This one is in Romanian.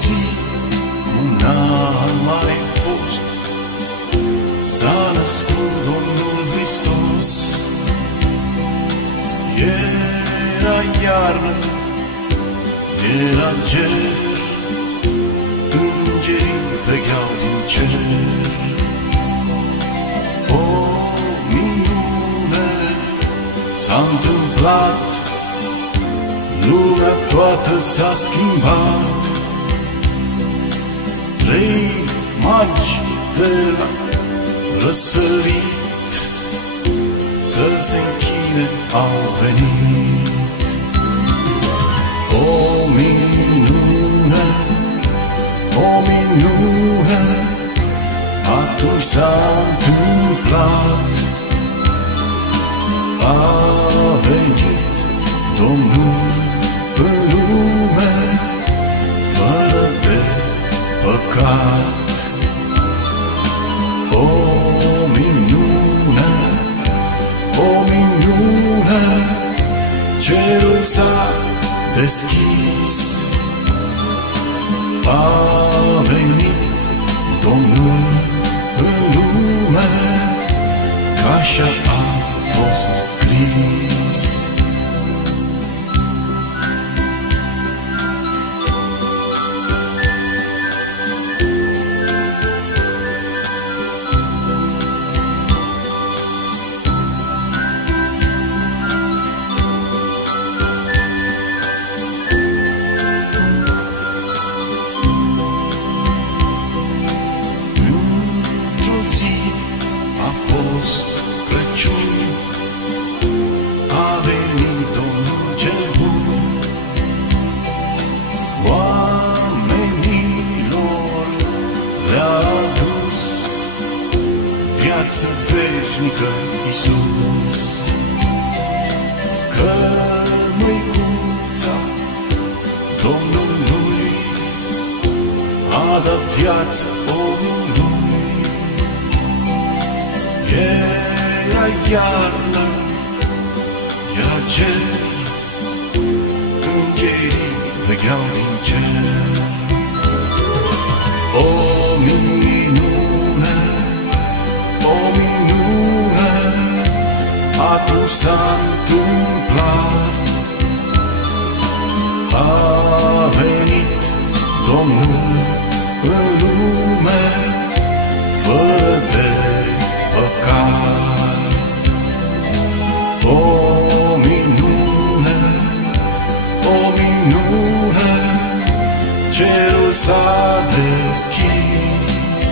zi cum n-a mai fost, s-a născut Domnul Hristos. Era iarnă, era ger, îngerii vegheau din cer. O minune s-a întâmplat, lumea toată s-a schimbat. 3 magi de la răsărit să se închine au venit. O minune, o minune, atunci s-a întâmplat. A venit Domnul în lume, fără de păcat. O minune, o minune, cerul s-a deschis. A venit Domnul în lume, ca așa a fost scris. Crăciun, a venit Domnul cel bun. Oamenilor le-a adus viață veșnică Iisus. Că măicuța Domnului a dat viață omului. Era iarnă, era cer, îngerii vegheau din cer. O minune, o minune, atunci s-a întâmplat. A venit Domnul în lume, fără de păcat. O minune, o minune, cerul s-a deschis.